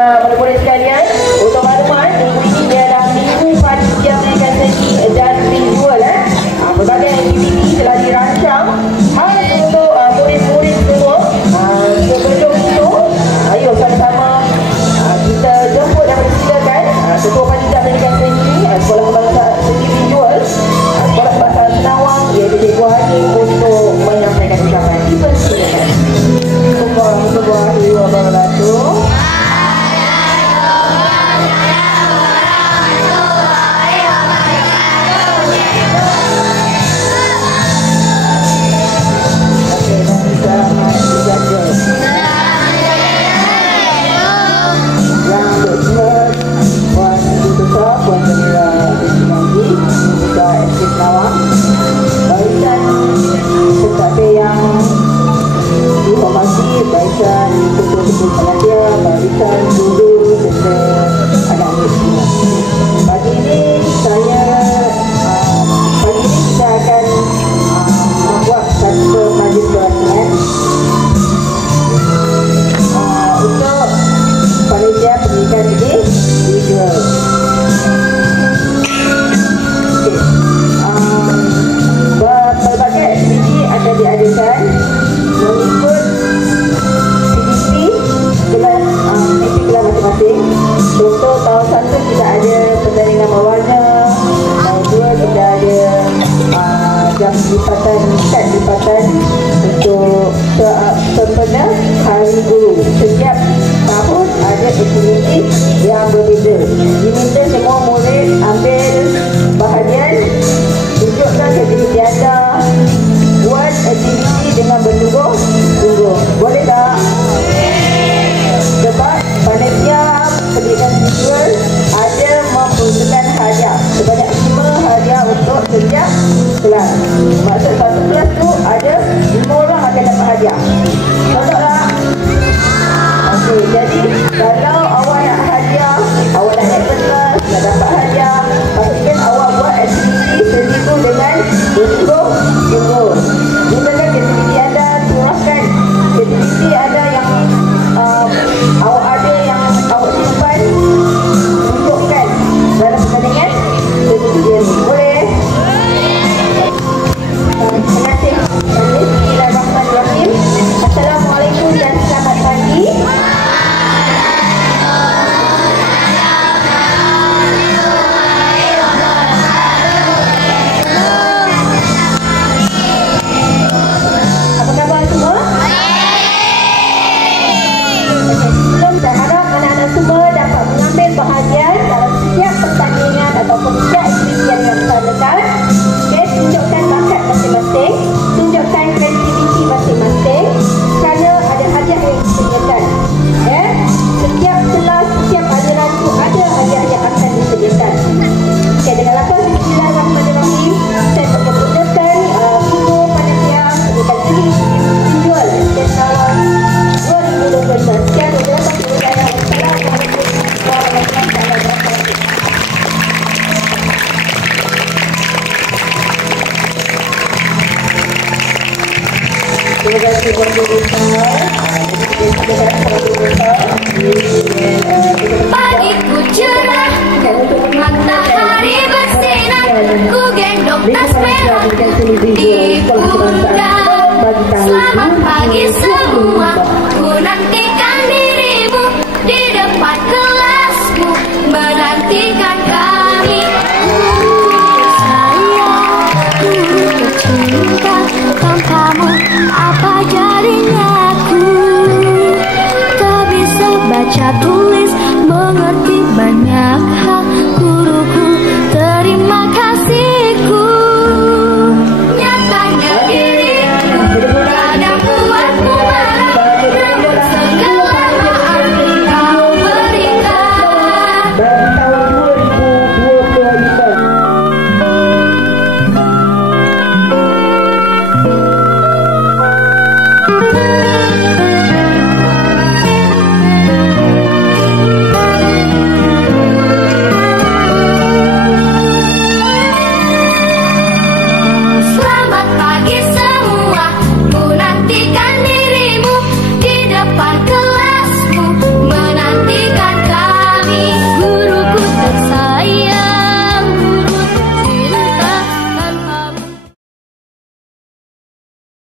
Murid-murid sekalian, untuk maklumat, minggu ini adalah minggu panitia mengenai seni dan visual. Berbagai aktiviti telah dirancang khas untuk murid-murid semua. Sebelum itu, ayo sama-sama kita jemput dan persilakan Ketua Panitia Pendidikan Seni Sekolah Kebangsaan Seni Visual Sekolah Kebangsaan Senawang, iaitu Cikgu Hadi, untuk menyampaikan ucapan. Dipersilakan. Warahmatullahi wabarakatuh. Barisan ketua-ketua pengajar, barisan guru serta anak-anak semua. Pagi ini kita akan membuat satu majlis perhatian untuk panitia pendidikan ini visual. Berbagai aktiviti akan diadakan mengikut kelas masing-masing. Contoh tahun 1 kita ada pertandingan berwarna, tahun 2 kita ada jam lipatan untuk sempena Hari Guru. Setiap tahun ada aktiviti yang berbeza. Diminta semua murid ambil bahagian, tunjukkan aktiviti anda, buat aktiviti dengan bertunggung-tunggung. Boleh tak? Sebab panitia pendidikan visual ada memperuntukkan hadiah sebanyak 5 hadiah untuk setiap kelas. Maksud satu kelas tu ada 5 orang akan dapat hadiah. Betul tak? Okey, jadi kalau awak nak hadiah, awak nak naik kelas, nak dapat hadiah, pastikan awak buat aktiviti seni tu dengan bertunggung-tunggung. Gunakan aktiviti anda, curahkan aktiviti anda yang awak ada yang awak simpan, tunjukkan dalam pertandingan sendiri. Boleh? Terima kasih. Bismillahirrahmanirrahim. Assalamualaikum dan selamat pagi. Apa khabar semua? Saya harap anak-anak semua dapat mengambil bahagian dalam setiap pertandingan ataupun setiap aktiviti yang dilaksanakan. Okay, tunjukkan bakat masing-masing, tunjukkan kreativiti masing-masing, kerana ada hadiah yang disediakan. Setiap kelas, setiap aliran itu ada hadiah yang akan disediakan. Okay, dengan lafaz Bismillahirrahmanirrahim, saya menggunakan Ketua Panitia Pendidikan Seni Visual Senawang 2021. Sekian, terima kasih pagiku cerah, matahari bersinar, ku gendong tas merah di pundak. Selamat pagi semua, ku nantikan dirimu di depan kelasku, menantikan kami. Sayang, cinta tanpamu apa jadinya aku? Tak bisa baca tulis, mengerti banyak